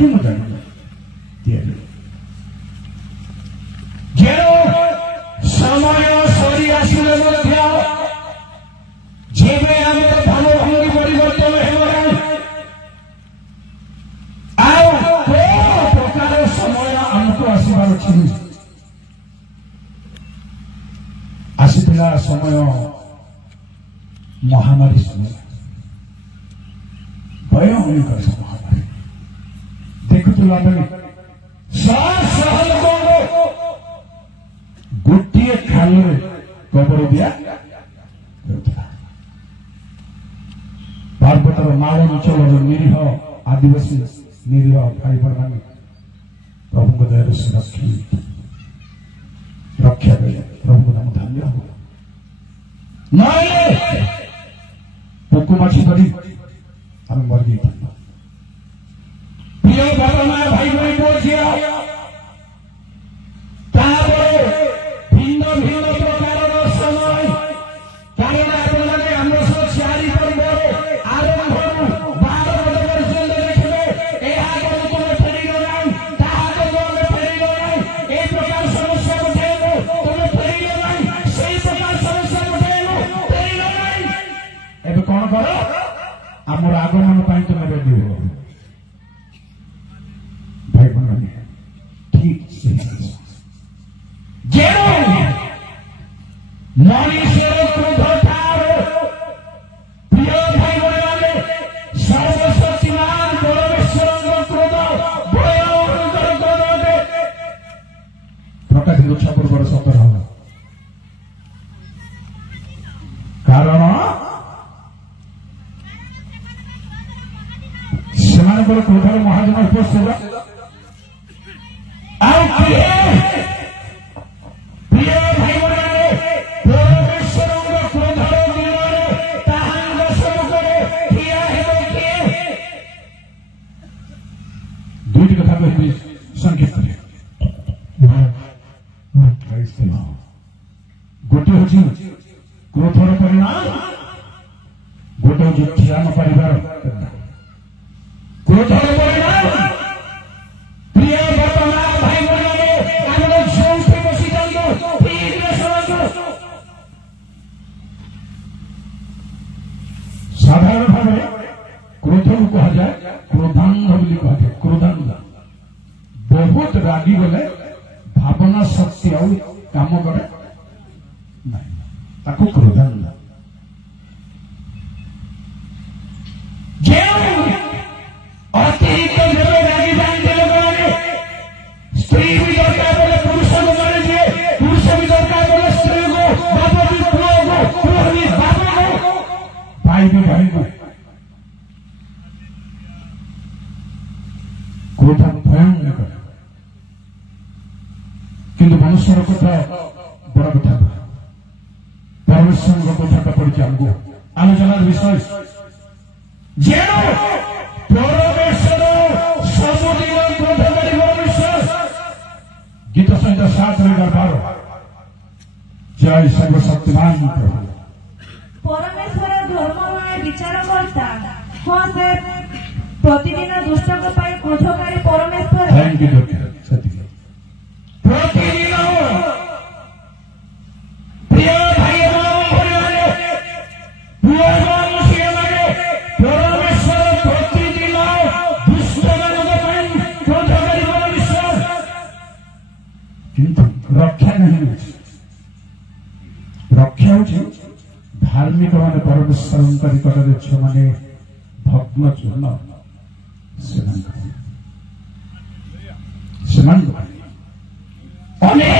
କାହିଁକି ମୁଁ ଜାଣିନି ତିଆରି ସମୟ ସରି ଆସିଲେ ମଧ୍ୟ ଯେବେ ଆମର ଭାବଭଙ୍ଗୀ ପରିବର୍ତ୍ତନ ହେବ ନାହିଁ ଆଉ କୋଉ ପ୍ରକାର ସମୟ ଆମକୁ ଆସିବାର ଅଛି ଆସିଥିଲା ସମୟ ମହାମାରୀ ସମୟ ଭୟଙ୍କର ମହାମାରୀ ଦେଖୁଥିଲୁ ଆମେ ଶହ ଲୋକଙ୍କୁ ଗୋଟିଏ ଖାଲରେ କବର ଦିଆଯାଉଥିଲା ପାର୍ବତର ମାଳ ଅଞ୍ଚଳର ନିରୀହ ଆଦିବାସୀ ନିରୀହ ଭାଇ ଭଉଣୀମାନେ ପ୍ରଭୁଙ୍କ ଦୟାରୁ ରକ୍ଷା କଲେ ପ୍ରଭୁଙ୍କ ନାମ ଧନ୍ୟ ହବ ନହେଲେ ପୋକ ମାଛି ଧରି ଆମେ ମରିଯାଇଥାନ୍ତୁ ପ୍ରିୟ ବାପା ମା ଭାଇ ଭଉଣୀ ପୁଅ ଝିଅ ତାପରେ ଭିନ୍ନ ଭିନ୍ନ ପ୍ରକାରର ସମୟ କାରଣ ଆପଣମାନେ ଆମ ସହ ଚାରି ପରିବାର ଆରମ୍ଭରୁ 12 ବର୍ଷ ପର୍ଯ୍ୟନ୍ତ ଦେଖିବେ ଏହା ଆଗକୁ ତୁମେ ଫେରିଲ ନାହିଁ ତାହା ଆଗକୁ ଆମେ ଫେରିଲ ନାହିଁ ଏ ପ୍ରକାର ସମସ୍ୟା ଉଠେଇଲୁ ତୁମେ ଫେରିଲ ନାହିଁ ସେଇ ପ୍ରକାର ସମସ୍ୟା ଉଠେଇଲୁ ଫେରିଲ ନାହିଁ ଏବେ କଣ କର ଆମର ଆଗମନ ପାଇଁ ତୁମେ ରେଡି ହୁଅ ଭାଇ ଭଉଣୀ ଠିକ ସେ ମଣିଷର କ୍ରୋଧ ଠାରୁ ପ୍ରିୟ ଭାଇ ଭଉଣୀମାନେ ସର୍ବଶକ୍ତିମାନ ପରମେଶ୍ୱରଙ୍କ କ୍ରୋଧ ଭୟଙ୍କର କ୍ରୋଧ ଅଟେ ପ୍ରକାଶିତ 6:17 କାରଣ ସେମାନଙ୍କର କ୍ରୋଧର ମହାଜନ ଉପସ୍ଥିତ ଆଉ କିଏ ପ୍ରିୟ ଭାଇ ଭଉଣୀମାନେ ପରମେଶ୍ୱରଙ୍କ କ୍ରୋଧର ଦିନରେ ତାହାଙ୍କ ସମ୍ମୁଖରେ ଠିଆ ହେବ କିଏ ଦୁଇଟି କଥା କହିବି ସଂକ୍ଷେପରେ ଗୋଟିଏ ହେଉଛି କ୍ରୋଧର ପରିଣାମ ଗୋଟେ ହେଉଛି ଠିଆ ନ ପାରିବାର କ୍ରୋଧର ପରିଣାମ ପ୍ରିୟ ବାପା ମା ଭାଇ ଭଉଣୀମାନେ ଆମର ଯୋଉଠି ବସି ଯାଆନ୍ତୁ ଠିକରେ ଶୁଣନ୍ତୁ ସାଧାରଣ ଭାବରେ କ୍ରୋଧକୁ କୁହାଯାଏ କ୍ରୋଧାନ୍ଧ ବୋଲି କୁହାଯାଏ କ୍ରୋଧାନ୍ଧ ବହୁତ ରାଗିଗଲେ ଭାବନା ଶକ୍ତି ଆଉ କାମ କରେ ନାହିଁ ତାକୁ କ୍ରୋଧାନ୍ଧ ଅତିରିକ୍ତ ଯେବେ ରାଗି ଯାଆନ୍ତି ଲୋକମାନେ ସ୍ତ୍ରୀ ବି ଦରକାର ବଲେ ପୁରୁଷକୁ ମାରି ଦିଏ ପୁରୁଷ ବି ଦରକାର ବଲେ ସ୍ତ୍ରୀକୁ ବାପ ବି ପୁଅକୁ ପୁଅ ବି ବାପକୁ ଭାଇ ବି ଭାଇକୁ କ୍ରୋଧ ଭୟଙ୍କର କିନ୍ତୁ ମନୁଷ୍ୟର କଥା ବଡ କଥା ପରମେଶ୍ୱରଙ୍କ କଥାଟା ପଡିଛି ଆମକୁ ଆଲୋଚନାର ବିଷୟ ଯେଣୁ ପରମେଶ୍ୱର ସବୁଦିନ କ୍ରୋଧ କରିବ ବିଶ୍ୱାସ ଗୀତ ସଂହିତା 7:12 ଜୟ ସର୍ବଶକ୍ତିମାନ ପ୍ରଭୁ ପରମେଶ୍ୱର ଧର୍ମମୟ ବିଚାରକର୍ତ୍ତା ହଁ ସେ ପ୍ରତିଦିନ ଦୁଷ୍ଟଙ୍କ ପାଇଁ କ୍ରୋଧକାରୀ ପରମେଶ୍ୱର ପ୍ରତିଦିନ ପ୍ରିୟ ଭାଇ ଏବଂ ଭଉଣୀମାନେ ପୁଅ ଏବଂ ଝିଅମାନେ ପରମେଶ୍ୱର ପ୍ରତିଦିନ ଦୁଷ୍ଟମାନଙ୍କ ପାଇଁ କ୍ରୋଧକାରୀ ପରମେଶ୍ୱର କିନ୍ତୁ ରକ୍ଷା ନାହିଁ ରକ୍ଷା ହେଉଛି ଧାର୍ମିକ ମାନେ ପରମେଶ୍ୱରଙ୍କ ନିକଟରେ ଯେଉଁମାନେ ଭଗ୍ନ ଚୂର୍ଣ୍ଣ ସେମାନଙ୍କ ଅନେକ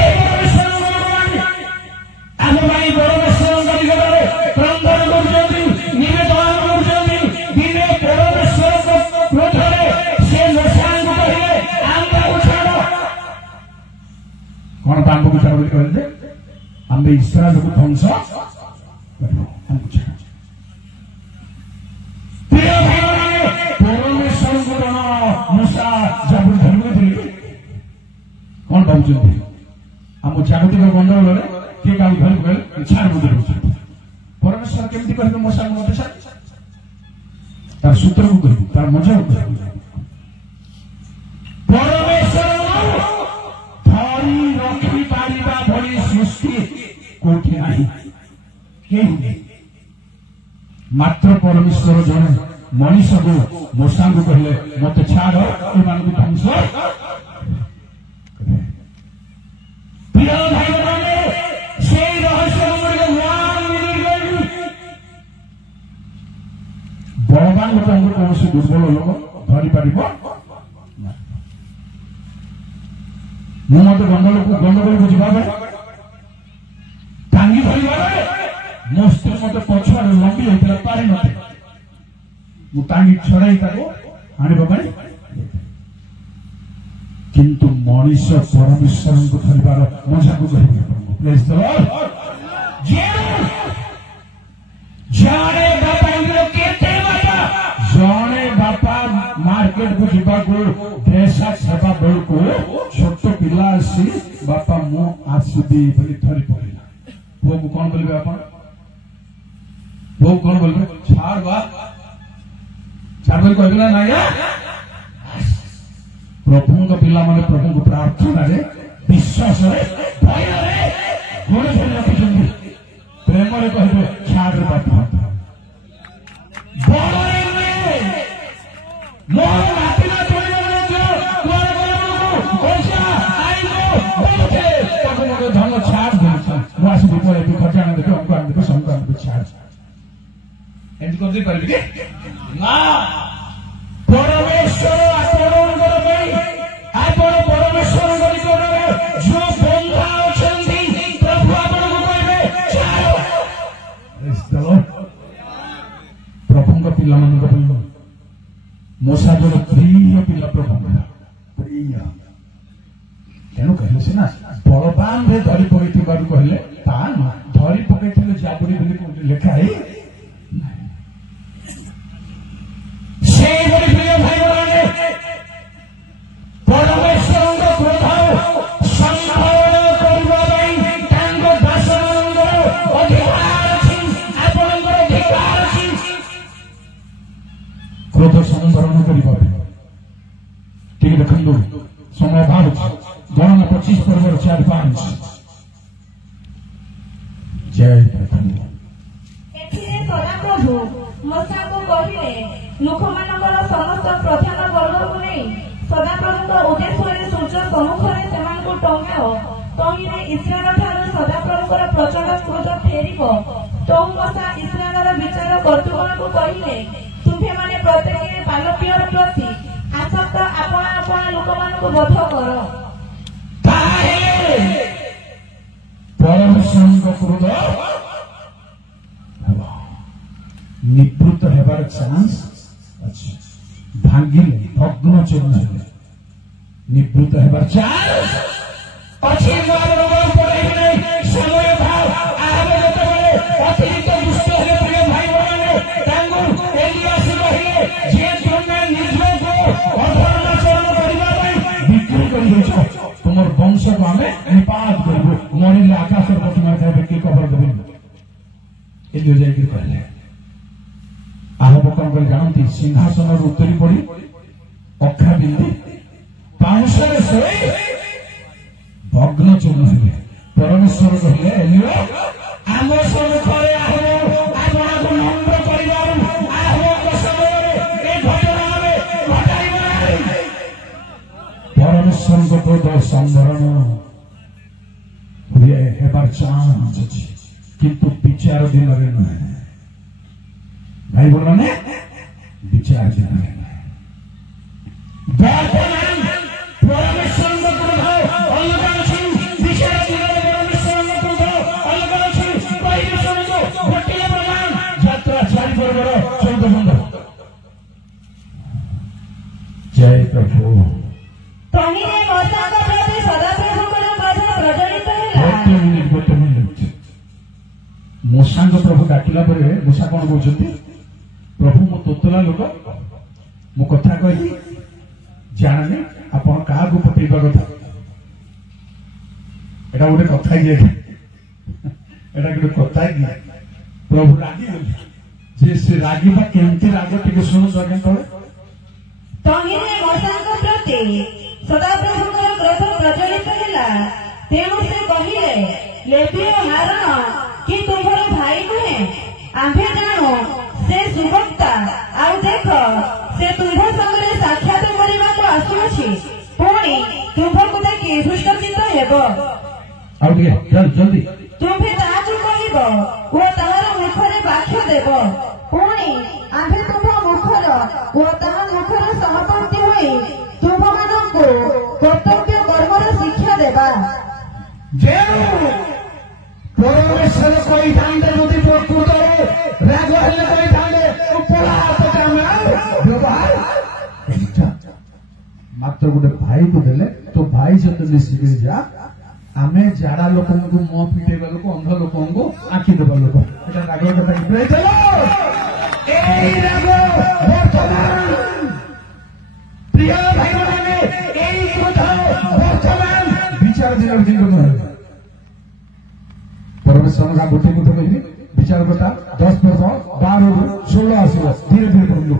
ଆମ ପାଇଁ ପରମେଶ୍ୱରଙ୍କ ନିକଟରେ କ୍ରନ୍ଦନ କରୁଛନ୍ତି ନିବେଦନ କରୁଛନ୍ତି ଦିନେ ପରମେଶ୍ୱରଙ୍କ କ୍ରୋଧରେ ସେ ମଶାଙ୍କୁ କହିଲେ ଆମ୍ବକୁ ଛାଡ଼ କଣ ଆମ୍ବକୁ ଛାଡ଼ ବୋଲି କହିଲେ ଆମ୍ଭେ ଇସ୍ରାଏଲକୁ ଧ୍ୱଂସ କରିବ ଆମକୁ ଛାଡ଼ ପ୍ରିୟ ଭାଇମାନେ ପରମେଶ୍ୱରଙ୍କୁ ଜଣ ମୂଷା ଜାବୁଡ଼ି ଧରିଥିଲେ କଣ ଭାବୁଛନ୍ତି ଆମ ଜାଗତିକ ଗଣ୍ଡଗୋଳରେ କିଏ କାହାକୁ ଧରି କହିଲେ ଛାଡ଼ ବୁଝି ରହୁଛନ୍ତି ପରମେଶ୍ୱର କେମିତି କହିବେ ମଶାଙ୍କୁ ମତେ ଛାଡ଼ ତାର ସୂତ୍ରକୁ କହିବୁ ତାର ମଜାକୁ କହିବୁ परमेश्वर धरी रखी पारिबा भली सृष्टि कोठी नाही केही मात्र परमेश्वर जने मनीष को मूषा को कहले मत छाड़ एमान ध्वंस प्रिय भाई मैंने से रहस्य बलवान लोक कौन से दुर्बल लोक धरी पार मत गंडगोल को जावा टांगी धरवा मो स्त्री मत पछुआ लंबी होता पारि न टांगी छड़ाई आने किंतु मनीष परमेश्वर को धरबार मजा को जड़े बापा मार्केट को जावा ड्रेसा छापा बेल को छोट पिला आसी बापा मु आसुदी धरी पड़ा पुओ को कौन बोलबे आप पुओ कौन बोलबे छाड़ बा छाड़ बोल कहला ना या प्रभु को पिला माने प्रभु को प्रार्थना रे विश्वास रे भय रे गुण धरि रखिछन प्रेम रे कहबे छाड़ रे बापा बोले रे मोर मातिना तोड़े जो तोर ओसा आई गो बोले ताको धन छाड़ दे वास बिपरे भी खजाना देखो हमको आने देखो हमको आने छाड़ एंड कर दे पारबे ना परमेश्वर आपणकर भाई आपण परमेश्वर गरी करे जो बंधा अछंती प्रभु आपण को कहबे छाड़ प्रेज द लॉर्ड प्रभु का पिला मन को मूसा जो प्रिय पिला प्रभु प्रिय तेणु कहले सिना बलवान रे धरी पकई कहले ता धरी पकई जाबुरी बोली लेखा है से प्रिय भाई परमेश्वर क्रोध संभावना करने दासन अधिकार अधिकार क्रोध संभरण करने देखो समय भाव गणना 25 पर्व 4-5 जय प्रभु प्रभु मूसा को कहले लोक मानकर समस्त प्रधान वर्ग को नहीं सदाप्रभु उद्देश्य सूर्य सम्मुखें से टंगाओ तहिरे इस्राएल ठार सदाप्रभुर प्रचंड क्रोध फेरिब तो मूसा इस्राएल विचार कर्तृगण को कहले तुम्हें माने प्रत्येक पालपियर प्रति आसक्त आपण आपण लोक मान को बध कर परमेश्वर क्रोध निवृत्त हेबार चांस अच्छे भांगिले भग्न चूर्ण निवृत्त हेबार चांस अच्छे समय भाव आरंभ जेतेबेले अतिरिक्त दुष्ट हेले प्रिय भाई बहने तांगु एलियास कहिले जे तुमे निजो को अधर्माचरण करिबा पई बिक्री करि देछो तुमर वंश को हमें निपात करबो मरिले आकाश पर तुम जाबे के खबर देबे एलियो जाई कहले आहब कौन कर जानती सिंहासन उत्तरी पड़ी अखा बिंदी पाउंसरे सोई भग्न चूर्ण हेले परमेश्वर कहले एलियो आम सम्मुखरे आहब आपण को नम्र परिवार आहब समय ए घटना में घटाइबा परमेश्वर को क्रोध संभरण हुए हेबार चांस अछि किंतु विचार दिन रे नहीं भाई बोल ने विचार जाने वर्तमान परमेश्वर को क्रोध अलग अछि विचार दिन परमेश्वर को क्रोध अलग अछि परमेश्वर को घटिया प्रमाण यात्रा 4 पर्व 14 बंद जय प्रभु तहिरे मूसा का प्रति सदाप्रभुर वचन प्रज्वलित होला गोटे मिनिट मूसा को प्रभु डाकिला परे मूसा कोन बोलछथि प्रभु मो तोतला लोक मो कथा कही जाने आपण का को पटेबा कथा एटा गोटे कथा ही एटा गोटे कथा ही प्रभु रागी गले जे से रागीबा केमती राग टिके सुनो जगन तळे तहिरे मूसा को प्रति ସଦାପ୍ରଭୁଙ୍କର କ୍ରୋଧ ପ୍ରଜ୍ୱଳିତ ହେଲା। ତେଣୁ ସେ କହିଲେ, ଲେବୀ ଓ ହାରଣ କି ତୁମ୍ଭର ଭାଇ ନୁହେଁ? ଆମ୍ଭେ ଜାଣୁ ସେ ସୁବକ୍ତା, ଆଉ ଦେଖ ସେ ତୁମ୍ଭ ସଙ୍ଗରେ ସାକ୍ଷାତ କରିବାକୁ ଆସୁଅଛି, ପୁଣି ତୁମ୍ଭକୁ ଦେଖି ହୃଷ୍ଟଚିତ୍ତ ହେବ। ତୁମ୍ଭେ ତାହାକୁ କହିବ ଓ ତାହାର ମୁଖରେ ବାକ୍ୟ ଦେବ, ପୁଣି ଆମ୍ଭେ ତୁମ୍ଭ ମୁଖର ଓ ତାହା ମୁଖର ସହବର୍ତ୍ତୀ ହୋଇ ତୁମ୍ଭମାନଙ୍କୁ କର୍ତ୍ତବ୍ୟ କର୍ମର ଶିକ୍ଷା ଦେବା। ପରମେଶ୍ୱର କହିଥାନ୍ତେ ଯଦି ପ୍ରକୃତରେ ରାଗ ହେଲେ କହିଥାନ୍ତେ ବ୍ୟବହାର ମାତ୍ର ଗୋଟେ ଭାଇକୁ ଦେଲେ ତୋ ଭାଇ ସହିତ ମିଶିକିରି ଯା। ଆମେ ଝାଡା ଲୋକଙ୍କୁ ମୁହଁ ଫିଟେଇବା ଲୋକ, ଅନ୍ଧ ଲୋକଙ୍କୁ ଆଖି ଦେବା ଲୋକ, ଏଟା ରାଗ କଥା। ଏଇ ରାଗ ବର୍ତ୍ତମାନ ପ୍ରିୟ ଭାଇମାନେ, ଏଇ କଥା ବର୍ତ୍ତମାନ ବିଚାର ଦିନର ଦିନ ନୁହେଁ। ପରମେଶ୍ୱର ଗୋଟେ କଥା କହିବି, ବିଚାର କଥା 10 ବର୍ଷ 12ରୁ 16 ଆସିବ, ଧୀରେ ଧୀରେ କହିଲୁ।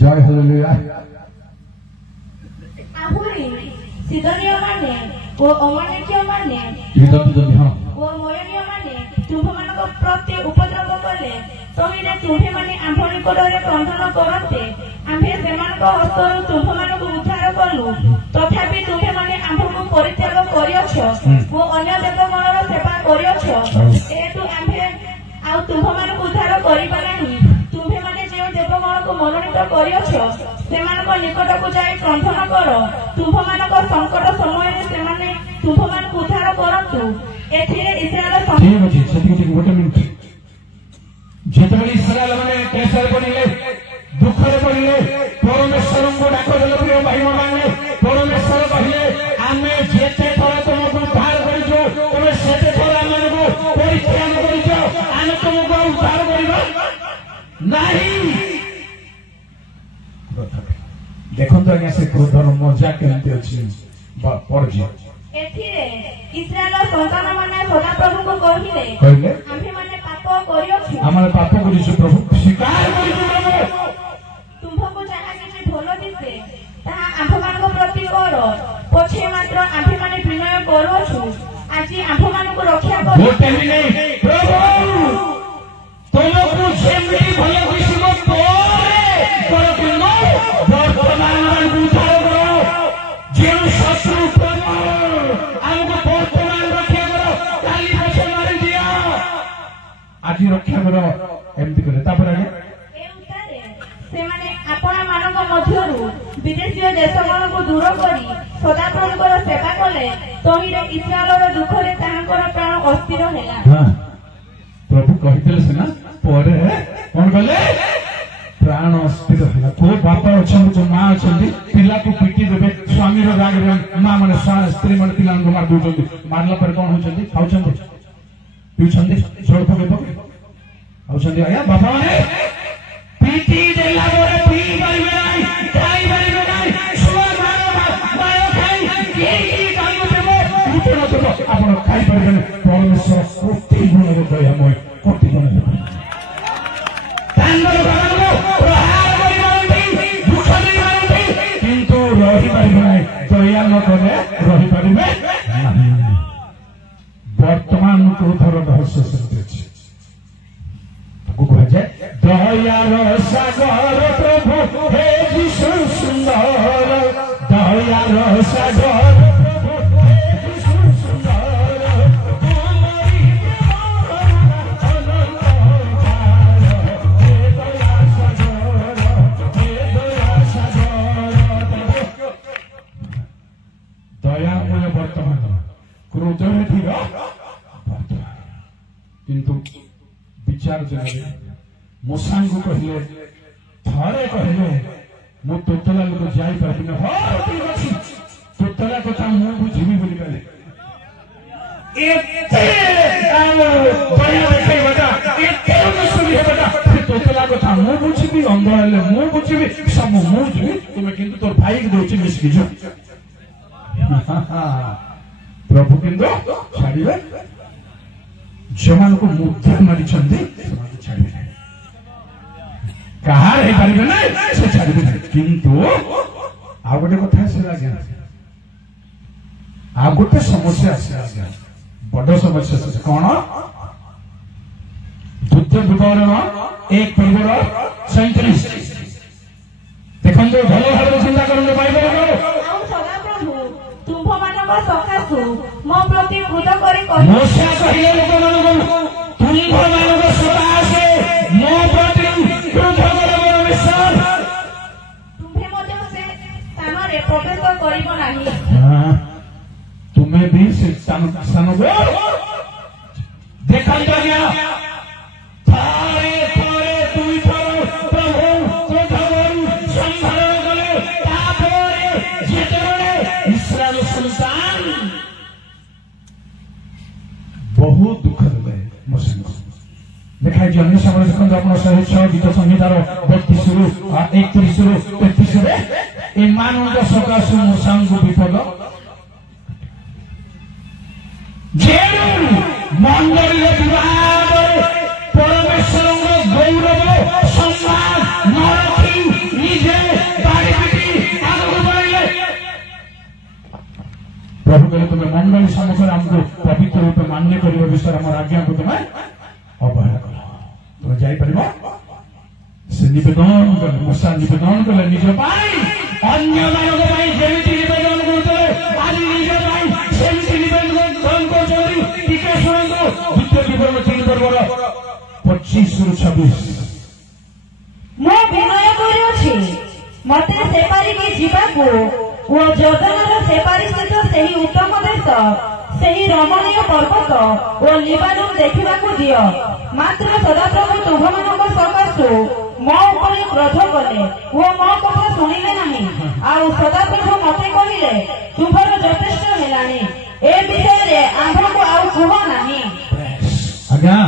ଜୟ ହାଲେଲୁୟା। ଆହୁରି ସିଦୋନୀୟମାନେ ଓ ଅମାଲେକୀୟମାନେ ଓ ମୋୟାବୀୟମାନେ ତୁମ୍ଭମାନଙ୍କ ପ୍ରତି ଉପଦ୍ରବ କଲେ। ତହିଁରେ ତୁମ୍ଭେମାନେ ଆମ୍ଭ ନିକଟରେ କ୍ରନ୍ଦନ କରନ୍ତେ ଆମ୍ଭେ ସେମାନଙ୍କ ହସ୍ତରୁ ତୁମ୍ଭମାନଙ୍କୁ ଉଦ୍ଧାର କଲୁ। ତଥାପି ତୁମ୍ଭେମାନେ ଆମ୍ଭକୁ ପରିତ୍ୟାଗ କରିଅଛ ଓ ଅନ୍ୟ ଦେବଗଣର ସେବା କରିଅଛ। ଏହେତୁ ଆମ୍ଭେ ଆଉ ତୁମ୍ଭମାନଙ୍କୁ ଉଦ୍ଧାର କରିବା ନାହିଁ। ତୁମ୍ଭେମାନେ ଯେଉଁ ଦେବଗଣକୁ ମନୋନୀତ କରିଅଛ ସେମାନଙ୍କ ନିକଟକୁ ଯାଇ କ୍ରନ୍ଦନ କର। ତୁମ୍ଭମାନଙ୍କ ସଙ୍କଟ ସମୟରେ ସେମାନେ ତୁମ୍ଭମାନଙ୍କୁ ଉଦ୍ଧାର କରନ୍ତୁ। ଏଥିରେ ଇସ୍ରାଏଲ ଯେତେବେଳେ ଇସ୍ରାଏଲ ମାନେ କ୍ଲେଶରେ ପଡ଼ିଲେ, ଦୁଃଖରେ ପଡ଼ିଲେ, ପରମେଶ୍ୱରଙ୍କୁ ଡାକ ଦେଲେ। ପ୍ରିୟ ଭାଇ ମାନେ, ପରମେଶ୍ୱର କହିଲେ, ଆମେ ଯେତେ ଥର ତୁମକୁ ଉଦ୍ଧାର କରିଛୁ ତମେ ସେତେ ଥର ଆମମାନଙ୍କୁ ପରିତ୍ୟାଗ କରିଛ, ଆମେ ତୁମକୁ ଉଦ୍ଧାର କରିବା ନାହିଁ। ଦେଖନ୍ତୁ ଆଜ୍ଞା ସେ କ୍ରୋଧର ମଜା କେମିତି ଅଛି। ଏଥିରେ ଇସ୍ରାଏଲ ସନ୍ତାନମାନେ ସଦାପ୍ରଭୁଙ୍କୁ କହିଲେ, ଆମ୍ଭେମାନେ ପାପ କରିଅଛୁ, ଆମେ ପାପ କରିଛୁ ପ୍ରଭୁ, ସ୍ୱୀକାର କରିଛୁ ପ୍ରଭୁ। ତୁମ୍ଭକୁ ଯାହା କିଛି ଭଲ ଦିଶେ ତାହା ଆମ୍ଭମାନଙ୍କ ପ୍ରତି କର, ପଛେ ମାତ୍ର ଆମ୍ଭେମାନେ ବିନୟ କରୁଅଛୁ। ଆଜି ଆମ୍ଭମାନଙ୍କୁ ରକ୍ଷା କର। ପ୍ରଭୁ ତୁମକୁ ଯେମିତି ଭଲ ଦିଶିବ ପରେ କର, କିନ୍ତୁ ବର୍ତ୍ତମାନ ଉଦ୍ଧାର କର। ଯେଉଁ ଶତ୍ରୁ ଆମକୁ ବର୍ତ୍ତମାନ ରକ୍ଷା କର, କାଲି ପଛେ ମାରିଦିଅ, ଆଜି ରକ୍ଷା କର, ଏମିତି କରେ। ତାପରେ ସେମାନେ ଆପଣମାନଙ୍କ ମଧ୍ୟରୁ ବିଦେଶୀୟ ଦେଶମାନଙ୍କୁ ଦୂର କରି ସଦାପ୍ରଭୁଙ୍କର ସେବା କଲେ। ତହିଁରେ ଇସ୍ରାଏଲର ଦୁଃଖରେ ତାହାଙ୍କର ପ୍ରାଣ ଅସ୍ଥିର ହେଲା। ପ୍ରଭୁ କହିଥିଲେ ସିନା, ପରେ କଣ କଲେ? ପ୍ରାଣ ଅସ୍ଥିର ହେଲା। କୋଉ ବାପା ଅଛନ୍ତି, କୋଉ ମା ଅଛନ୍ତି, ପିଲାକୁ ପିଟି ଦେବେ, ସ୍ୱାମୀର ରାଗରେ ମା ମାନେ ସ୍ତ୍ରୀ ମାନେ ପିଲାମାନଙ୍କୁ ମାରି ଦଉଛନ୍ତି। ମାରିଲା ପରେ କଣ ହଉଛନ୍ତି? ଖାଉଛନ୍ତି, ପିଉଛନ୍ତି, ଝୋଳ ପକେଇ ପକେଇ ଖାଉଛନ୍ତି। ଆଜ୍ଞା ବାପା ମାନେ ପିଟି ଦେଲା ପରେ ପିଇ ପାରିବେ ନାହିଁ, ଖାଇ ପାରିବେ ନାହିଁ। ଛୁଆ ମାଳ ଖାଇ ଆପଣ ଖାଇପାରିବେନି। ପରମେଶ୍ୱର କୋଟି ଗୁଣରେ ଦୟାମୟ, କୋଟି ଗୁଣରେ କିନ୍ତୁ ରହିପାରିବେ ନାହିଁ। ଦୟା ନ କଲେ ରହିପାରିବେ ନାହିଁ। ବର୍ତ୍ତମାନ କ୍ରୋଧର ରହସ୍ୟ ସେମିତି ଅଛି। ତାକୁ କୁହାଯାଏ ଦୟାର ସାଗର ପ୍ରଭୁ ହେ ଯୀଶୁ ସୁନ୍ଦର, ଦୟାର ସାଗର ଦୟାମୟ ବର୍ତ୍ତମାନ, କ୍ରୋଧରେ ଥିବ ବର୍ତ୍ତମାନ। କିନ୍ତୁ ବିଚାର ଦିନରେ ମୂଷାଙ୍କୁ କହିଲେ, ଥରେ କହିଲେ ମୁଁ ତୋତଲା ଲୋକ ଯାଇପାରିବିନି। ହଁ ଠିକ ଅଛି, ତୋତଲା କଥା ମୁଁ ବୁଝିବି ବୋଲି କହିଲେ। ଏତେ ଦୟା ଦେଖେଇବାଟା, ଏତେ ଅନୁସୂତି ହେବାଟା, ସେ ତୋତଲା କଥା ମୁଁ ବୁଝିବି, ଅନ୍ଧ ହେଲେ ମୁଁ ବୁଝିବି, ସବୁ ମୁଁ ଯିବି, ତୁମେ କିନ୍ତୁ ତୋର ଭାଇକି ଦଉଛି ମିଶିକି ଯିବ। ପ୍ରଭୁ କିନ୍ତୁ ଛାଡ଼ିବେ, ଯେଉଁମାନଙ୍କୁ ମୁଦ୍ରା ମାରିଛନ୍ତି ସେମାନଙ୍କୁ ଛାଡ଼ିବେ ନାହିଁ। କାହାର ହେଇପାରିବେ ନାହିଁ, ସେ ଛାଡ଼ିବେ ନାହିଁ। କିନ୍ତୁ आ गोटे कथा आसला आज्ञा आ गोटे समस्या आसला आज्ञा बड़ समस्या से कौन द्वितीय विवरण 1:37 देखो भल भाव चिंता करते बाइबल सदाप्रभु तुम मान सकाशु मो प्रति क्रोध करी कहि मोशा कहिले लोक तुम मान सकाशे मो प्रति क्रोध करो परमेश्वर तुम्हें मध्य से स्थान रे प्रवेश करिबो नाही हां तुम्हें भी से स्थान देखा गया थारे थारे तुम पर प्रभु क्रोध करू संहार कले तापरे जेतरे इस्राएल संतान बहुत दुख लगे मुस्लिम देखा अन्य समय देखते आप 106 गीत संहितार 32 रु 31 रु 33 एमान सकाशु मूषांकु विपद मंडल विवाद परमेश्वर गौरव सम्मान न रखी निजे बाड़ी पिटी आगे बढ़े प्रभु कहले तुम्हें मंडल सम्मुखें आमको पवित्र रूप मान्य कर विषय आम आज्ञा को तुम्हें अवहेला कर तुम्हें जापर से निवेदन कले मूषा निवेदन कले निज अन्य मानक जमी निवेदन करते आज निज सेमती निवेदन कर टीके शुणु द्वितीय विवरण 3:25 रु 26 मो विनय करियोछि मते सेपारी के जीवाकू ओ जोर्दानर सेपारी स्थित सेही उत्तम देश सेही रमणीय पर्वत ओ लिबानोन देखिबाकू दियो मात्र सदाप्रभु तुमମାନଙ୍କ सकाशु मो उपरे क्रोध कले ओ मो कथा सुनिले नाही आउ सदाप्रभु मते कहिले तुमर यथेष्ट हेलानी ए विषय रे आम्भको आउ कुह नाही आज्ञा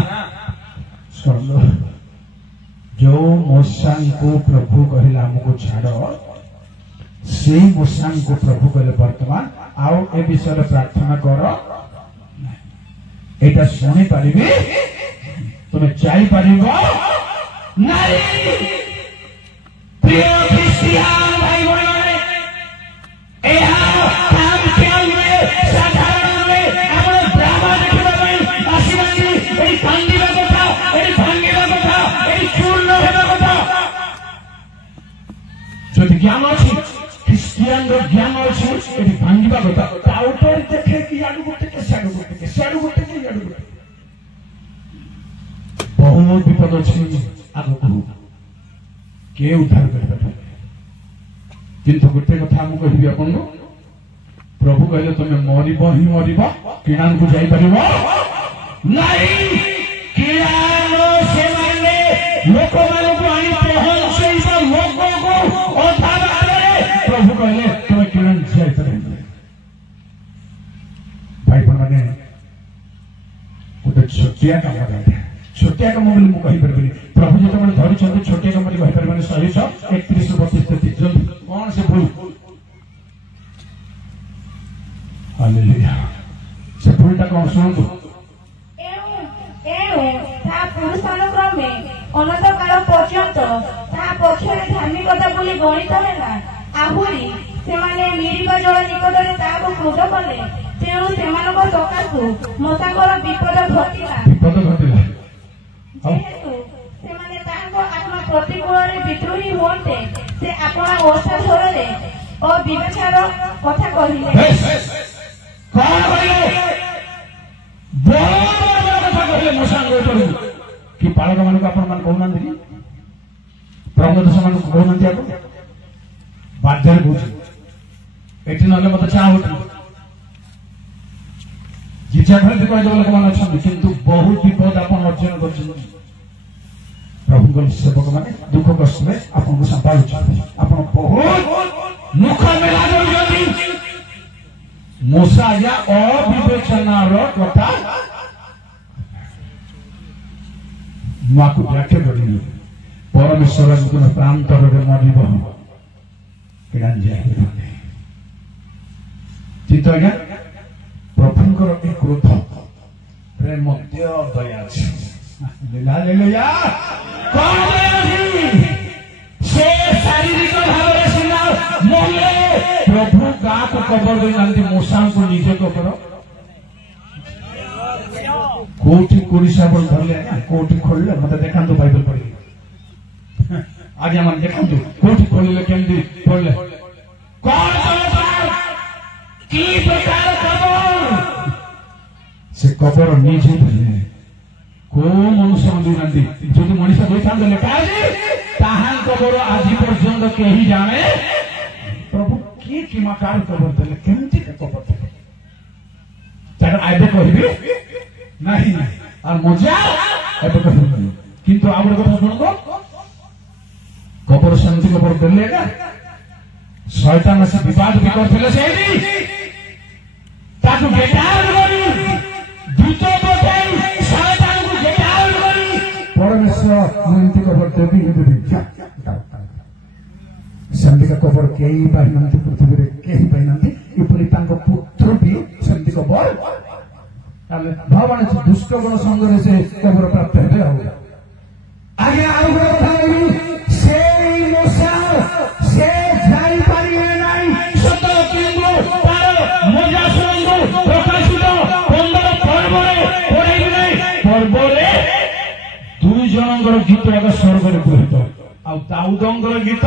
जो मूषा को प्रभु कहला हमको छाड़ से मूषा को प्रभु कहले वर्तमान आओ ए विषय प्रार्थना कर एटा सुनी पारिबे तुम्हें जाई पारिबो नहीं प्रिय क्रिश्चियन भाई बहन एहा काम केउरे साधारण रे हमर ड्रामा देखिबा पई आसीबानी एई कांदिबा कथा एई भांगिबा कथा एई चूर्ण हेबा कथा जदि ज्ञान अछि क्रिश्चियन रो ज्ञान अछि एई भांगिबा कथा टाउटर देखे कि आडु गोटे के साडु गोटे के साडु गोटे के आडु गोटे बहुत विपद अछि आगो के उद्धार कर किंतु गोटे कथा हम कहबी आपन प्रभु कहले तुम्हें मरिब ही मरिब किणान को जाई परिबो नहीं किणान से माने लोक माने को आनी पहुंचे इस लोगों को उद्धार करे प्रभु कहले तुम्हें किणान जाई परिबो भाई बहन गोटे छोटिया काम करते छोटिया कम बोली मुझे कहीपरि प्रभु जो धरी छोटिया कम कहीपर 131 ରୁ 32 जल्दी कौन से भूल हालेलुया से भूलटा कौन शुणु पुरुषानुक्रमे अनंत काल पर्यंत ता पक्षरे धार्मिकता बोली गणित है आहुरी सेमाने मिरिबा जल निकटरे ताको क्रोध कले तेणु सेमानक सकाशु मताकर विपद घटिला जेहेतु सेमाने तांको आत्मा प्रतिकूल विद्रोही होते से आपना ओषा धरे अविवेचार कथा कहिले कौन कहले बहुत कथा कहले मूषा कि बालक मानक आपण मान कहउनांती प्रभु देश मान कहउनांती आको बाध्य कहउछ एठी नले मते चा होती जिजा भर कह लोक मान अच्छा किंतु बहुत विपद आपण अर्जन कर प्रभु सेवक माने दुख कष्ट में आपको संभालुछ आप बहुत मुख मेला कर मूषा या अविवेचनार कथा माको व्याख्या करिले परमेश्वर को प्रांतर रे मरिब किडान जाय चित्त आज्ञा प्रभुंकर ए क्रोध प्रेम मध्य दया हालेलुया कौन दया से शारीरिक भाव मले प्रभु गाँ को कबर देना मूसा को निजे कबर कोठी कोरिसा बोल धरले कोठी खोलले मत देखा बाइबल पढ़ी आज हम देखा कोठी खोलले केमती पढ़ले कौन की प्रकार कबर से कबर निजे को मनुष्य देना जो मनीष देखा लेखा ताहा कबर आज पर्यंत कहीं जाने प्रभु किए किमाकार कबर देले केमती कबर देले आबे कहबी नहीं और मजा एबे कहबी किंतु आ गोटे कथा सुन कबर शांति कबर देले ना शैतान से विवाद भी करथिले सेही ताकू बेटार करी दूत पठाई शैतान को बेटार करी परमेश्वर शांति कबर देवी शांति का कबर कई पाइनांती पृथ्वी रे कई पाइनांती इपरि तांको पुत्र भी शांति कबर भगवान दुष्ट गुण संग से कबर प्राप्त हेबे आगे आउ कथा से मूसा से जाई पारिबे নাই সত কিন্তু তার মজা সঙ্গ প্রকাশিত 15 পর্বরে পড়াইবে নাই পর্বরে দুই জনଙ୍କର গীত আগে স্বর্গরে গৃহীত ଆଉ ଦାଉଦଙ୍କର ଗୀତ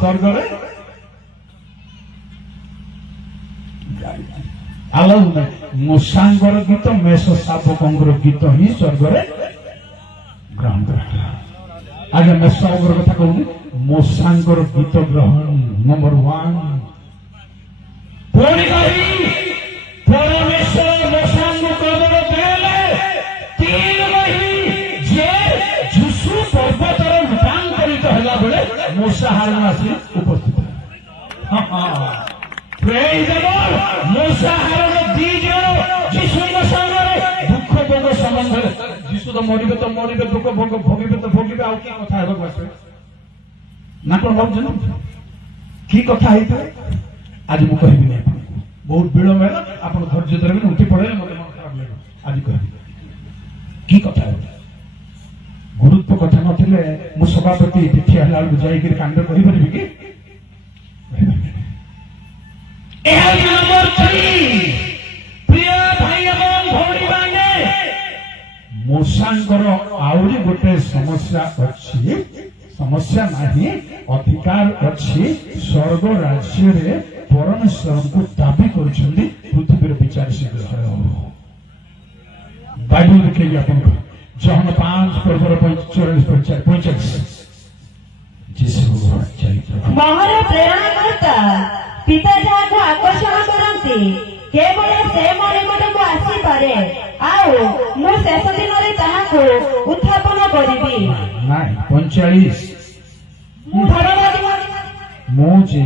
ସ୍ୱର୍ଗରେ ଆଲାଉ ନାହିଁ ମୂଷାଙ୍କର ଗୀତ ମେଷ ଶାବକଙ୍କର ଗୀତ ହିଁ ସ୍ୱର୍ଗରେ ଗ୍ରହଣ କରାଗଲା ଆଜ୍ଞା ମେଷଙ୍କର କଥା କହୁନି ମୂଷାଙ୍କର ଗୀତ ଗ୍ରହଣ ନମ୍ବର 1 ପୁଣି କହି ପରମେଶ୍ୱର ମୂଷାଙ୍କୁ କବର ଦେଲେ 3 ମହି ଯେ ଯୀଶୁ ପର୍ବତର ରୂପାନ୍ତରିତ ହେଲା ବେଳେ ମୂଷା ହାରଣ ଆସି ଉପସ୍ଥିତ ପ୍ରେଜ ଦ ଲର୍ଡ ମୂଷା ହାରଣ 2 ଜଣ ଯୀଶୁଙ୍କ ସାଙ୍ଗରେ ଦୁଃଖ ଭୋଗ ସମ୍ବନ୍ଧରେ ଯୀଶୁ ତ ମରିବେ ଦୁଃଖ ଭୋଗ ଭୋଗିବେ ତ ଭୋଗିବେ ଆଉ କି କଥା ହେବାକୁ ଆସିବେ ନା କଣ ଭାବୁଛନ୍ତି କି କଥା ହେଇଥିବେ ଆଜି ମୁଁ କହିବି ନାହିଁ ବହୁତ ବିଳମ୍ବ ହେଲା ଆପଣ ଧୈର୍ଯ୍ୟ ଧରିବେ ଉଠି ପଳେଇଲେ ମତେ ମନ ଖରାପ ଲାଗିବ ଆଜି କହିବି କି କଥା ହେବେ ଗୁରୁତ୍ୱ କଥା ନଥିଲେ ମୁଁ ସଭାପତି ତିଥି ହେଲା ବେଳକୁ ଯାଇକିରି କାଣ୍ଡ କହିପାରିବି କି ନମ୍ବର 3 ପ୍ରିୟ ଭାଇ ଏବଂ ଭଉଣୀମାନେ ମୂଷାଙ୍କର ଆହୁରି ଗୋଟେ ସମସ୍ୟା ଅଛି ସମସ୍ୟା ନାହିଁ ଅଧିକାର ଅଛି ସ୍ୱର୍ଗ ରାଜ୍ୟରେ ପରମେଶ୍ୱରଙ୍କୁ ଦାବି କରିଛନ୍ତି ପୃଥିବୀର ବିଚାର ଶୀଘ୍ର ବାଇବଲ ଦେଖେଇବି ଆପଣଙ୍କୁ ଜହନ 5 ପର୍ବର 45 ମହର ପ୍ରେରଣାକର୍ତ୍ତା ପିତା ଯାହାକୁ ଆକର୍ଷଣ କରନ୍ତି କେବଳ ସେ ମୋ ନିକଟକୁ ଆସିପାରେ ଆଉ ମୁଁ ଶେଷ ଦିନରେ ତାହାକୁ ଉତ୍ଥାପନ କରିବି ନାଇଁ 45 ମୁଁ ଯେ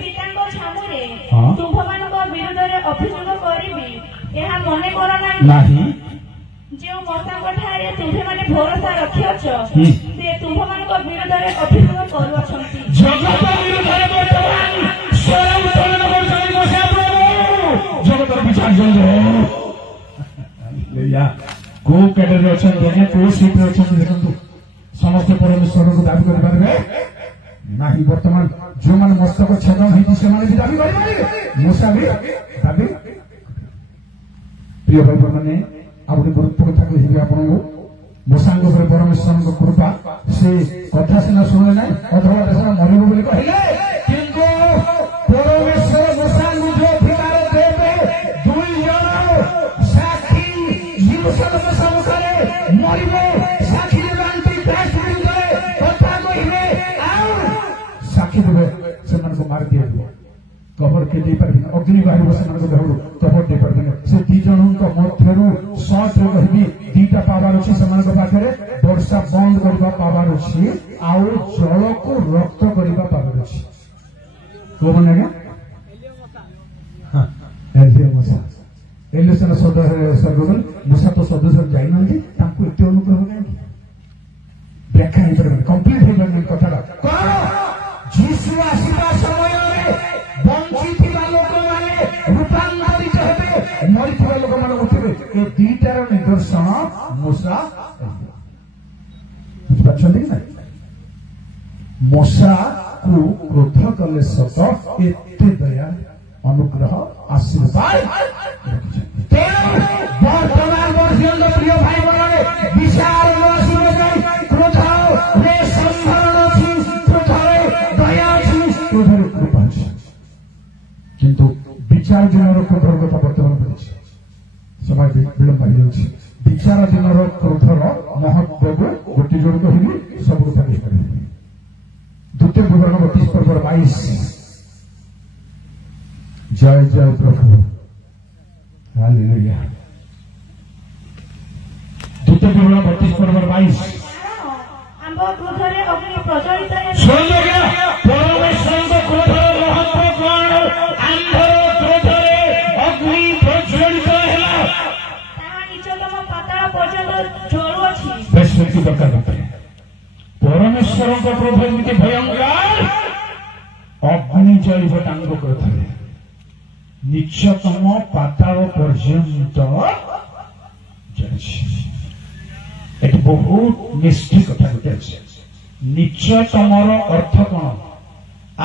ପିତାଙ୍କ ଛାମୁରେ ତୁମ୍ଭମାନଙ୍କ ବିରୁଦ୍ଧରେ ଅଭିଯୋଗ କରିବି ଏହା ମନେ କର ନାହିଁ ଯେଉଁ ମଶାଙ୍କ ଠାରେ ତୁମ୍ଭେମାନେ ଭରସା ରଖିଅଛ ସେ ତୁମ୍ଭମାନଙ୍କ ବିରୁଦ୍ଧରେ ଅଭିଯୋଗ କରୁଅଛନ୍ତି ଜଗତ ବିରୁଦ୍ଧରେ ବର୍ତ୍ତମାନ ସ୍ୱର ଉତ୍ତୋଳନ କରୁଛନ୍ତି ମଶା ପ୍ରଭୁ ଜଗତର ବିଚାର କୋଉ କ୍ୟାଡରରେ ଅଛନ୍ତି ଆଜ୍ଞା କୋଉ ସିଟ୍ରେ ଅଛନ୍ତି ଦେଖନ୍ତୁ ସମସ୍ତେ ପରମେଶ୍ୱରଙ୍କୁ ଦାବି କରିପାରିବେ ନାହିଁ ବର୍ତ୍ତମାନ ଯେଉଁମାନେ ମସ୍ତକ ଛେଦନ ହେଇଛି ସେମାନେ ବି ଦାବି କରିପାରିବେ ମୂଷା ବି ଦାବି ପ୍ରିୟ ଭାଇମାନେ ଆଉ ଗୋଟେ ଗୁରୁତ୍ୱ କଥା କହିବି ଆପଣଙ୍କୁ ମୂଷାଙ୍କ ଉପରେ ପରମେଶ୍ୱରଙ୍କ କୃପା ସେ କଥା ସିନା ଶୁଣିଲେ ନାହିଁ ଅଥବା ଦେଶରେ ମରିବ ବୋଲି କହିଲେ କିନ୍ତୁ ପରମେଶ୍ୱର ମୂଷାଙ୍କୁ ଯୋଉ ଅଧିକାର ଦେବେ 2 ଜଣ ସାକ୍ଷୀ ଯୀଶୁଙ୍କ ସମ୍ମୁଖରେ ମରିବ ସାକ୍ଷୀ ଦେବେ ଆଣ୍ଟିକ୍ରାଇଷ୍ଟ ବିରୁଦ୍ଧରେ କଥା କହିବେ ଆଉ ସାକ୍ଷୀ ଦେବେ ସେମାନଙ୍କୁ ମାରି ଦିଆଯିବ କବର କେ ଦେଇପାରିବେନି ଅଗ୍ନି ବାହାରିବ ସେମାନଙ୍କ ଦେହରୁ କବର ଦେଇପାରିବେନି ସେ 2 ଜଣଙ୍କ ମଧ୍ୟରୁ ସର୍ଟରେ କହିବି 2ଟା ପାୱାର ଅଛି ସେମାନଙ୍କ ପାଖରେ ବର୍ଷା ବନ୍ଦ କରିବା ପାୱାର ଅଛି ଆଉ ଜଳକୁ ରକ୍ତ କରିବା ପାୱାର ଅଛି କୋଉମାନେ ଆଜ୍ଞା ମୂଷା ଏଲେ ସେନା ସ୍ୱର୍ଗ ମୂଷା ତ ସଦସ୍ୟ ଯାଇନାହାନ୍ତି ତାଙ୍କୁ ଏତେ ଅନୁଗ୍ରହ କାହିଁକି ବ୍ୟାଖ୍ୟା ହେଇପାରିବନି କମ୍ପ୍ଲିଟ ହେଇପାରିବନି କଥାଟା କଣ ଯୀଶୁ ଆସିବା ସମୟରେ ବଞ୍ଚିଥିବା ଲୋକମାନେ ରୂପାନ୍ତରିତ ହେବେ ମରିଥିବା ଲୋକମାନେ ଉଠିବେ ଏ 2ଟାର ନିଦର୍ଶନ ମୂଷା ବୁଝିପାରୁଛନ୍ତି କି ନା ମୂଷା ତାକୁ କ୍ରୋଧ କଲେ ସତ ଏତେ ଦୟା ଅନୁଗ୍ରହ ଆଶୀର୍ବାଦ ତେଣୁ ବର୍ତ୍ତମାନ ପର୍ଯ୍ୟନ୍ତ ପ୍ରିୟ ଭାଇ ମାନେ ବିଚାର ଆସିବ ଯାଇ କ୍ରୋଧରେ ସମ୍ଭରଣ ଅଛି, କ୍ରୋଧରେ ଦୟା ଅଛି, କ୍ରୋଧରେ କୃପା ଅଛି। କିନ୍ତୁ ବିଚାର ଦିନର କ୍ରୋଧର କଥା ବର୍ତ୍ତମାନ କରିଛି, ସମୟ ବିଳମ୍ବ ହେଇଯାଉଛି। ବିଚାର ଦିନର କ୍ରୋଧର ମହତ୍ବକୁ ଗୋଟିଏ ଯୋଡ଼ି କହିଲି, ସବୁ କଥା କହିପାରିବି। ଦ୍ୱିତୀୟ ବିବରଣ 32 ପର୍ବର 22। ଜୟ ଜୟ ପ୍ରଭୁ, ହାଲେଲୁୟା। ଦ୍ୱିତୀୟ ବିବରଣ 32 ପର୍ବର 22। ଆମ୍ଭ କ୍ରୋଧରେ ଅଗ୍ନି ପ୍ରଜ୍ୱଳିତ ପରମେଶ୍ୱରଙ୍କ କ୍ରୋଧର ମହତ୍ବ କଣ? ଆମ୍ଭର କ୍ରୋଧରେ ଅଗ୍ନି ପ୍ରଜ୍ୱଳିତ ହେଲା, ତାହା ନିଚତମ ପାତାଳ ପର୍ଯ୍ୟନ୍ତ ଜ୍ୱଳୁଅଛି। ବେଶ ବ୍ୟକ୍ତି ଦରକାର ନଥାଏ। ପରମେଶ୍ୱରଙ୍କ କ୍ରୋଧ ଏମିତି ଭୟଙ୍କର, ଅଗ୍ନି ଜଳିବ ତାଙ୍କ କ୍ରୋଧରେ, ନିଚତମ ପାତାଳ ପର୍ଯ୍ୟନ୍ତ ଯାଇଛି। ଏଠି ବହୁତ ମିଷ୍ଟି କଥା ଗୋଟେ ଅଛି। ନିଚତମର ଅର୍ଥ କଣ?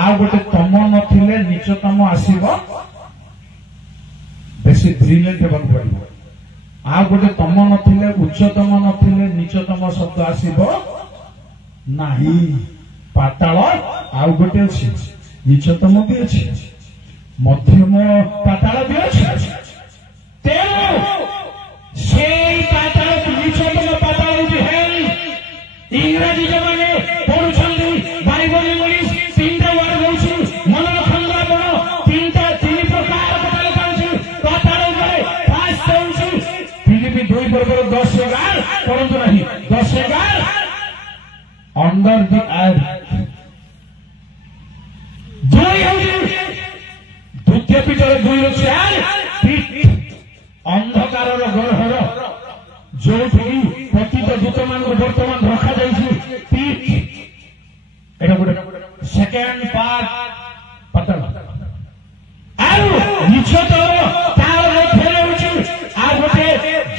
ଆଉ ଗୋଟେ ତମ ନଥିଲେ ନିଚତମ ଆସିବ, ବେଶୀ ବ୍ରିଲିଏଣ୍ଟ ହେବାକୁ ପଡିବ। ଆଉ ଗୋଟେ ତମ ନଥିଲେ, ଉଚ୍ଚତମ ନଥିଲେ ନିଚତମ ଶବ୍ଦ ଆସିବ ନାହିଁ। ପାତାଳ ଆଉ ଗୋଟେ ଅଛି, ନିଚତମ ବି ଅଛି, ମଧ୍ୟମ ପାତାଳ ବି ଅଛି। ତେଣୁ ସେଇ ପାତାଳ ନିଚତମ ପାତାଳ ହେଉଛି ହେଲ୍। ଇଂରାଜୀ ଯୋଉମାନେ ପଢୁଛନ୍ତି ବାଇବଲ ଇଂଲିଶ, ତିନିଟା ୱାର୍ଡ ରହୁଛି, ମନେ ରଖନ୍ତୁ ଆପଣ। ତିନି ପ୍ରକାର ପାତାଳ ପାଉଛି ପାତାଳ ଉପରେ। ଫାଷ୍ଟ ହେଉଛି ଫିଲିପି 2 ପର୍ବର 10-11, ପଢନ୍ତୁ ନାହିଁ 10-11, ଅଣ୍ଡର ଦି ଆର୍ଥ। ଦୁଇ ହେଉଛି ଦ୍ୱିତୀୟ ପିଟର 2:4, ଅନ୍ଧକାରର ଗର୍ଭର ଯୋଉଠିକି ପତିତ ଦୂତମାନଙ୍କୁ ବର୍ତ୍ତମାନ ରଖାଯାଇଛି ପିଠ। ଏଇଟା ଗୋଟେ ସେକେଣ୍ଡ ପାର୍ଟ ପାତାଳ। ଆଉ ନିଚତର ତାର ମଧ୍ୟରେ ହେଉଛି ଆଉ ଗୋଟେ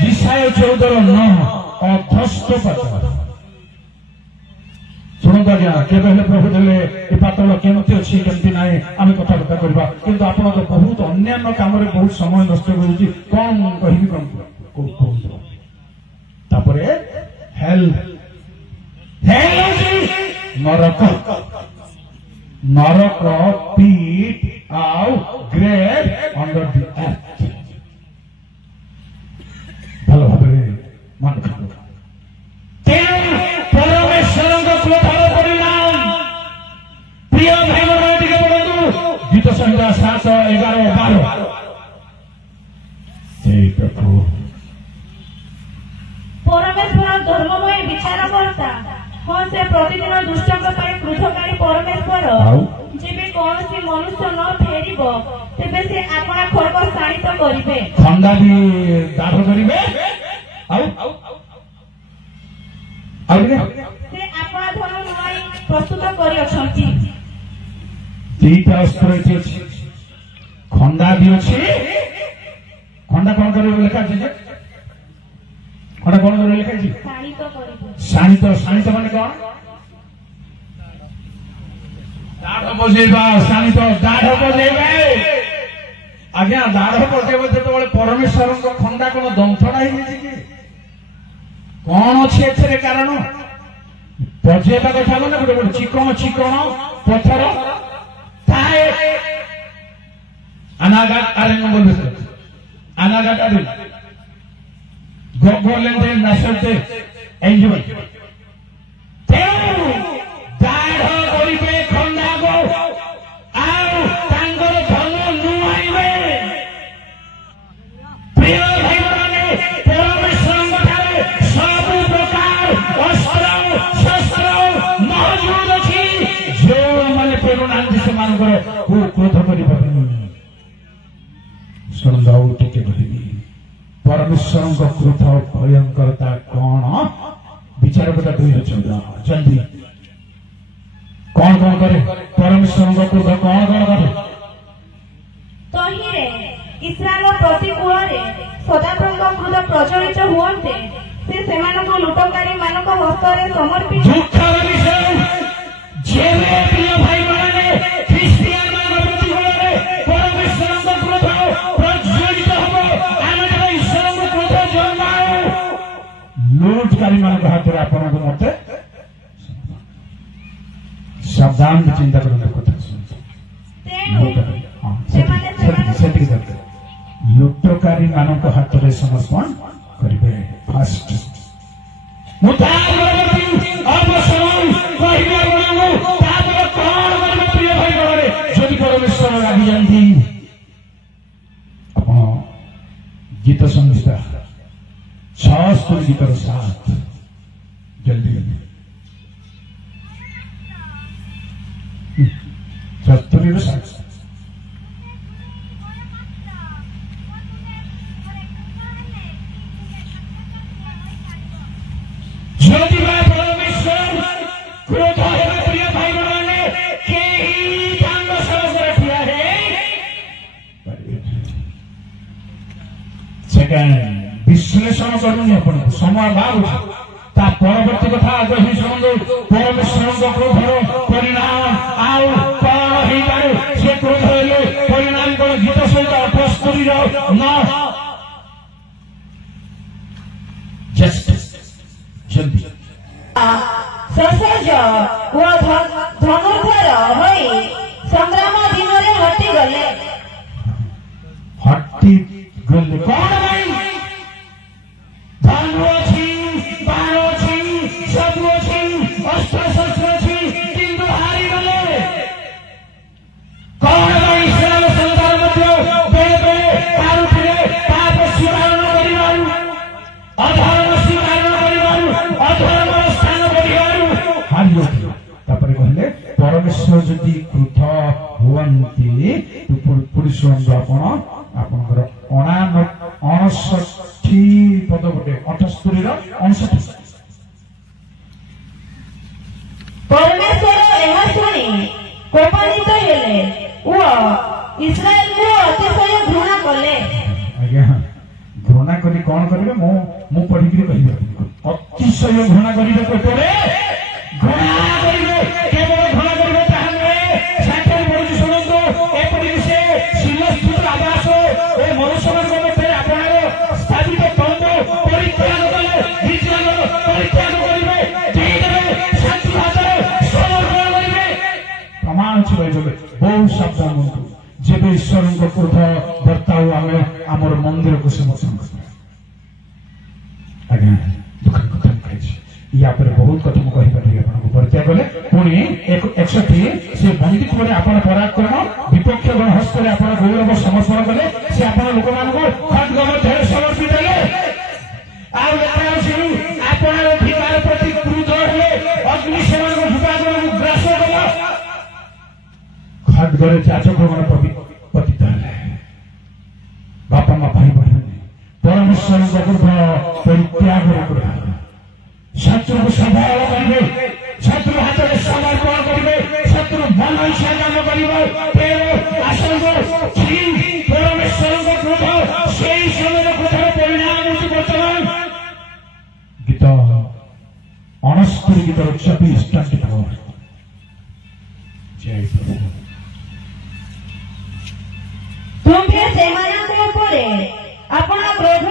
ଜିସାୟ 14:9 ଅଧସ୍ଥ ପାତାଳ। ଶୁଣନ୍ତୁ ଆଜ୍ଞା, କେବେ ହେଲେ ପ୍ରଭୁ ଦେଲେ ଏ ପାତାଳ କେମିତି ଅଛି କେମିତି ନାହିଁ ଆମେ କଥାବାର୍ତ୍ତା କରିବା, କିନ୍ତୁ ଆପଣଙ୍କ ବହୁତ ଅନ୍ୟାନ୍ୟ କାମରେ ବହୁତ ସମୟ ନଷ୍ଟ କରୁଛି। କଣ ମୁଁ କହିବି, କଣ କୁହନ୍ତୁ। ତାପରେ ହେଲ୍, ହେଲ୍ ହେଉଛି ନରକ। ନରକ ପିଟ୍ ଆଉ ଗ୍ରେଭ୍ ଅଣ୍ଡର ଦି ଆର୍ଥ। ଭଲ ଭାବରେ ମନେ ରଖନ୍ତୁ। ତେଣୁ ପରମେଶ୍ୱରଙ୍କ କ୍ରୋଧର ପରିଣାମ, ପ୍ରିୟ ଭାଇମାନେ ଟିକେ ପଢ଼ନ୍ତୁ ଗୀତ ସଂହିତା 7:11-12। ପରମେଶ୍ୱର ଧର୍ମମୟ ବିଚାର କର୍ତ୍ତା। ହଁ, ସେ ପ୍ରତିଦିନ ଦୁଷ୍ଟଙ୍କ ପାଇଁ କ୍ରୋଧକାରୀ ପରମେଶ୍ୱର। ଯେବେ କୌଣସି ମନୁଷ୍ୟ ନ ଫେରିବ, ତେବେ ସେ ଆପଣା ଖଡ଼ଗ ଶାଣିତ କରିବେ, ଖଣ୍ଡା ବି ଦାଢ କରିବେ, ଆଉ ସେ ଆପଣା ଧନ ନୁଆଇ ପ୍ରସ୍ତୁତ କରିଅଛନ୍ତି। ଦିଟା ଅସ୍ତ୍ର ଏଠି ଅଛି, ଖଣ୍ଡା ବି ଅଛି। ଖଣ୍ଡା କଣ କରିବ ଲେଖା ଅଛି? ଖଣ୍ଡା କଣ କରିବ ଲେଖା ଅଛି? ଶାଣିତ କରିବେ। ଶାଣିତ, ଶାଣିତ ମାନେ କଣ? ଦାଢ ବଜେଇବା। ଶାଣିତ ଦାଢ ବଜେଇବେ। ଆଜ୍ଞା, ଦାଢ ବଜେଇବ ଯେତେବେଳେ ପରମେଶ୍ୱରଙ୍କ ଖଣ୍ଡା କଣ ଦନ୍ତଣା ହେଇଯାଇଛି କି? କଣ ଅଛି ଏଥିରେ କାରଣ? ବଜେଇବା କଥା ମାନେ ଗୋଟେ ଗୋଟେ ଚିକଣ ଚିକଣ ପଥର ଥାଏ। ଆନାଗାଟ ଆରେ ନମ୍ବର ଭିତରେ ଆନାଗାଟ ଆରେ ଗୋଲେন্ডে নাসতে এইজন্য তেও দাঢ় করিবে খন্ডাগো আর তাঙ্গর ধন নুয়াইবে। প্রিয় ভাইମାନେ পরমেশ্বরଙ୍କ ଠାରେ ସବୁ ପ୍ରକାର ଅସ୍ତ୍ର ଶସ୍ତ୍ର ମହଜୁଦ ଅଛି। ଯେଉଁମାନେ ପ୍ରେରୁନାହାନ୍ତି ସେମାନଙ୍କର କ୍ରୋଧ କରିପାରିବେନି। ଶୁଣନ୍ତୁ ଆଉ ଟିକେ କହିବି, ପରମେଶ୍ୱରଙ୍କ କ୍ରୋଧ ଭୟଙ୍କରତା କଣ? ବିଚାରପଟା 2:14 ଜଲ୍ଦି କଣ କଣ କରେ? ପରମେଶ୍ୱରଙ୍କ କ୍ରୋଧ କଣ କଣ କରେ? ତହିଁରେ ଇସ୍ରାଏଲ ପ୍ରତିକୂଳରେ ସଦାପ୍ରଭୁଙ୍କ କ୍ରୋଧ ପ୍ରଜ୍ୱଳିତ ହୁଅନ୍ତେ, ସେ ସେମାନଙ୍କୁ ଲୁଟକାରୀ ମାନଙ୍କ ହସ୍ତରେ ସମର୍ପିତ। ଦୁଃଖର ବିଷୟ ଯେବେ ପ୍ରିୟ ଭାଇ ଲୁଟକାରୀ ମାନଙ୍କ ହାତରେ ଆପଣଙ୍କୁ ମତେ ସାବଧାନ ଚିନ୍ତା କରନ୍ତୁ କଥା ଶୁଣନ୍ତୁ। ସେତିକି ଦରକାର। ଲୁଟକାରୀ ମାନଙ୍କ ହାତରେ ସମର୍ପଣ କରିବେ। ଫାଷ୍ଟ ମୁଁ ତାପରେ କହିବି ଆପଣଙ୍କୁ ତାପରେ କଣ କରିବେ ପ୍ରିୟ ଭାଇ ବଳରେ ଯଦି ପରମେଶ୍ୱର ରାଗି ଯାଆନ୍ତି। ଆପଣ ଗୀତ ସଂହିତା 76 ଗୀତର 7 ଜଲ୍ଦି ଜଲ୍ଦି 70ର 7 যদি পরমেশ্বর ক্রোধ হেবা প্রিয় ভাই মানে কেহি ତାଙ୍କ ସହଜରେ ଠିଆ ହେଇ ସେକେଣ୍ଡ বিশ্লেষণ କରୁନି ଆପଣଙ୍କୁ ସମୟ ଲାଗୁଛି। ତା ପରବର୍ତ୍ତୀ କଥା ଆଗ ହିଁ ଶୁଣନ୍ତୁ। ପରମେଶ୍ୱରଙ୍କ କ୍ରୋଧର ପରିଣାମ ଆଉ କଣ ହେଇପାରେ? ସେ କ୍ରୋଧ ହେଲେ ପରିଣାମ କଣ? ଗୀତ ସହିତ 78ର 9 ସସଜ ଓ ଧନୁର୍ଦ୍ଧର ହୋଇ ସଂଗ୍ରାମ ଦିନରେ ହଟିଗଲେ। କଣ ପାଇଁ? ଧନୁ ଅଛି, ବାଣ ଅଛି, ସବୁ ଅଛି, ଅସ୍ତ୍ରଶସ୍ତ୍ର ଅଛି, କିନ୍ତୁ ହାରିଗଲେ। କଣ ପାଇଁ? ଇସ୍ରାଏଲ ସନ୍ତାନ ମଧ୍ୟ ବେଳେ ବେଳେ ପାରୁଥିଲେ ପାପ ସ୍ୱୀକାର କରିବାରୁ, ଅଧର୍ମ ସ୍ୱୀକାର କରିବାରୁ, ଅଧର୍ମର ସ୍ଥାନ ବଢିବାରୁ ହାରିଯାଉଥିଲେ। ତାପରେ କହିଲେ ପରମେଶ୍ୱର ଯଦି କ୍ରୋଧ ହୁଅନ୍ତି ପୁଣି ଶୁଣନ୍ତୁ ଆପଣ ଆପଣଙ୍କର 59 ପଦ ଗୋଟେ 78ର 59। ପରମେଶ୍ୱର ଏହା ଶୁଣି କୋପାନ୍ୱିତ ହେଲେ ଓ ଇସ୍ରାଏଲକୁ ଅତିଶୟ ଘୃଣା କଲେ। ଆଜ୍ଞା ଘୃଣା କରି କଣ କରିବେ? ମୁଁ ପଢିକିରି କହିବି। ଅତିଶୟ ଘୃଣା କରିବେ। କୋଟରେ ଘୃଣା କରିବେ। କେବଳ ଘୃଣା କରିବେ ତାହା ନୁହେଁ। ସାକ୍ଷର ପଢୁଛି ଶୁଣନ୍ତୁ। ଏପରିକି ସେ ଶିଳସ୍ଥିତ ଆବାସ ଓ ମନୁଷ୍ୟମାନଙ୍କ ମଧ୍ୟରେ ଆପଣର ସ୍ଥାପିତ ତମ୍ବୁ ପରିତ୍ୟାଗ କଲେ। ବିଦ୍ୟାଳୟ ପରିତ୍ୟାଗ କରିବେ, ଦେଇଦେବେ, ଶାନ୍ତି ହାତରେ ସମର୍ପଣ କରିବେ। ପ୍ରମାଣ ଅଛି ଭାଇଜବେ। ବହୁ ସାବଧାନ ହୁଅନ୍ତୁ। ଯେବେ ଈଶ୍ୱରଙ୍କ କ୍ରୋଧ ବର୍ତ୍ତାଉ ଆମେ ଆମର ମନ୍ଦିରକୁ ସମର୍ପଣ କରିବା। ଆଜ୍ଞା ଦୁଃଖର କଥା ମୁଁ କହିଛି। ୟା ପରେ ବହୁତ କଥା ମୁଁ କହିପାରିବି ଆପଣଙ୍କୁ। ପରିତ୍ୟାଗ କଲେ ପୁଣି 61 ସେ ବନ୍ଦିତ ପରେ ଆପଣ ପରାକ୍ରମ ବିପକ୍ଷ ଗଣ ହସ୍ତରେ ଆପଣ ଗୌରବ ସମର୍ପଣ କଲେ। ସେ ଆପଣ ଲୋକମାନଙ୍କୁ ଖଡ୍ଗ ମଧ୍ୟରେ ସମର୍ପି ଦେଲେ। ଆଉ ଆପଣ ଅଧିକାର ପ୍ରତି କ୍ରୋଧ ହେଲେ ଅଗ୍ନି ସେମାନଙ୍କ ବିଭାଜନକୁ ଗ୍ରାସ କଲ। ଖଡ୍ଗରେ ଯାଜକଗଣ ପତିତ ହେଲେ। ବାପା ମା ଭାଇ ବଢିଲେ। ପରମେଶ୍ୱରଙ୍କ କ୍ରୋଧ ପରିତ୍ୟାଗ କରିବା। ଶତ୍ରୁକୁ ସମ୍ଭାଳ କରିବେ, ଶତ୍ରୁ ହାତରେ ସମର୍ପଣ କରିବେ, ଶତ୍ରୁ ମନ ଇଚ୍ଛା କାମ କରିବ। ଆସନ୍ତୁ ପରମେଶ୍ୱରଙ୍କ କ୍ରୋଧ ସେଇ ସମୟର କ୍ରୋଧର ପରିଣାମ ହେଉଛି ବର୍ତ୍ତମାନ। ଗୀତ 69 ଗୀତର 24 ତୁମ୍ଭେ ସେମାନଙ୍କ ଉପରେ ଆପଣ କ୍ରୋଧ